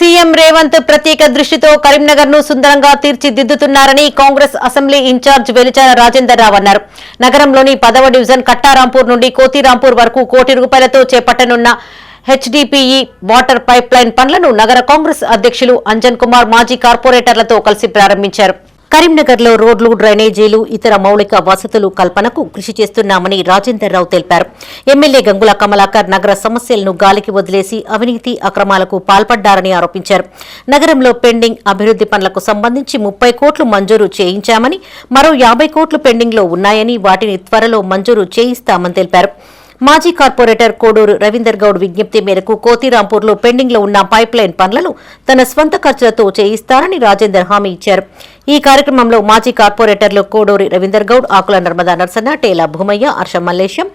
CM Revanth ప్రత్యేక దృష్టితో కరీంనగర్ను సుందరంగా తీర్చిదిద్దుతున్నారని Congress assembly in charge Velichala Rajender Rao అన్నారు. నగరంలోని పదవ డివిజన్ కట్టారాంపూర్ నుండి కోతిరాంపూర్ వరకు కోటి రూపాయలతో చేపట్టనున్న హెచ్డిపిఈ వాటర్ పైప్ లైన్ పనులను నగర కాంగ్రెస్ అధ్యక్షులు అంజన్ కుమార్ మాజీ కార్పొరేటర్లతో కలిసి ప్రారంభించారు. కరీంనగర్లో రోడ్లు డ్రైనేజీలు ఇతర మౌలిక వసతులు కల్పనకు కృషి చేస్తున్నామని రాజేందర్ రావు తెలిపారు. ఎమ్మెల్యే గంగుల కమలాకర్ నగర సమస్యలను గాలికి వదిలేసి అవినీతి అక్రమాలకు పాల్పడ్డారని ఆరోపించారు. నగరంలో పెండింగ్ అభివృద్ది పనులకు సంబంధించి ముప్పై కోట్లు మంజూరు చేయించామని మరో యాభై కోట్లు పెండింగ్లో ఉన్నాయని వాటిని త్వరలో మంజూరు చేయిస్తామని తెలిపారు. మాజీ కార్పొరేటర్ కోడూరు రవీందర్ గౌడ్ విజ్ఞప్తి మేరకు కోతిరాంపూర్లో పెండింగ్లో ఉన్న పైప్ లైన్ పనులను తన స్వంత ఖర్చులతో చేయిస్తారని రాజేందర్ హామీ ఇచ్చారు. ఈ కార్యక్రమంలో మాజీ కార్పొరేటర్లు కోడూరి రవీందర్ గౌడ్ ఆకుల నర్మదా నర్సన్న టేలా భూమయ్య హర్ష మల్లేశం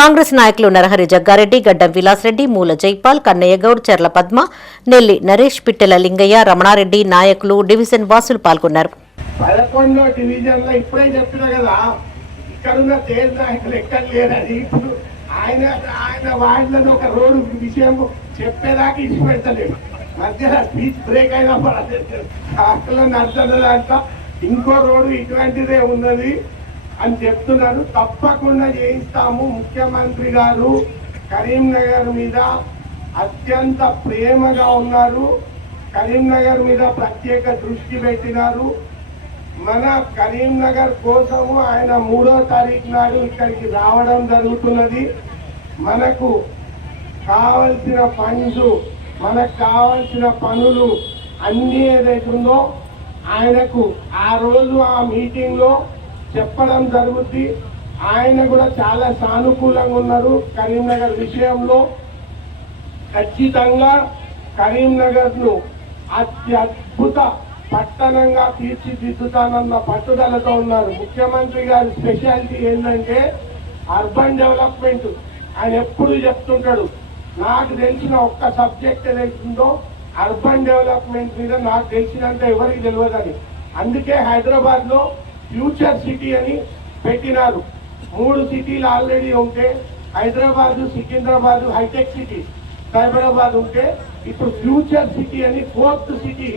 కాంగ్రెస్ నాయకులు నరహరి జగ్గారెడ్డి గడ్డం విలాస్రెడ్డి మూల జైపాల్ కన్నయ్య గౌడ్ చెర్ల పద్మ నెల్లి నరేష్ పిట్టెల లింగయ్య రమణారెడ్డి నాయకులు డివిజన్ వాసులు పాల్గొన్నారు. పదకొండో డివిజన్ ఇప్పుడే చెప్పిన కదా ఇక్కడ ఉన్న నాయకులు ఎక్కడ లేరని ఇప్పుడు ఆయన ఆయన వాళ్ళని ఒక రోడ్డు విషయం చెప్పేదాకా ఇచ్చి పెడతలేడు మధ్యలో స్పీచ్ బ్రేక్ అయినా పడలేదు అక్కడ నడుతున్నదంట ఇంకో రోడ్డు ఇటువంటిదే ఉన్నది అని చెప్తున్నారు తప్పకుండా చేయిస్తాము. ముఖ్యమంత్రి గారు కరీంనగర్ మీద అత్యంత ప్రేమగా ఉన్నారు. కరీంనగర్ మీద ప్రత్యేక దృష్టి పెట్టినారు. మన కరీంనగర్ కోసము ఆయన మూడో తారీఖు నాడు ఇక్కడికి రావడం జరుగుతున్నది. మనకు కావలసిన ఫండ్స్ మనకు కావలసిన పనులు అన్నీ ఏదైతుందో ఆయనకు ఆ రోజు ఆ మీటింగ్లో చెప్పడం జరుగుద్ది. ఆయన కూడా చాలా సానుకూలంగా ఉన్నారు కరీంనగర్ విషయంలో. ఖచ్చితంగా కరీంనగర్ను అతి అత్యద్భుత పట్టణంగా తీర్చిదిద్దుతానన్న పట్టుదలతో ఉన్నారు. ముఖ్యమంత్రి గారి స్పెషాలిటీ ఏంటంటే అర్బన్ డెవలప్మెంట్ ఆయన ఎప్పుడు చెప్తుంటాడు నాకు తెలిసిన ఒక్క సబ్జెక్ట్ ఏదైతుందో అర్బన్ డెవలప్మెంట్ మీద నాకు తెలిసినంత ఎవరికి తెలియదని. అందుకే హైదరాబాద్లో ఫ్యూచర్ సిటీ అని పెట్టినారు. మూడు సిటీలు ఆల్రెడీ ఉంటే హైదరాబాద్ సికింద్రాబాద్ హైటెక్ సిటీ సైబరాబాద్ ఉంటే ఇప్పుడు ఫ్యూచర్ సిటీ అని ఫోర్త్ సిటీ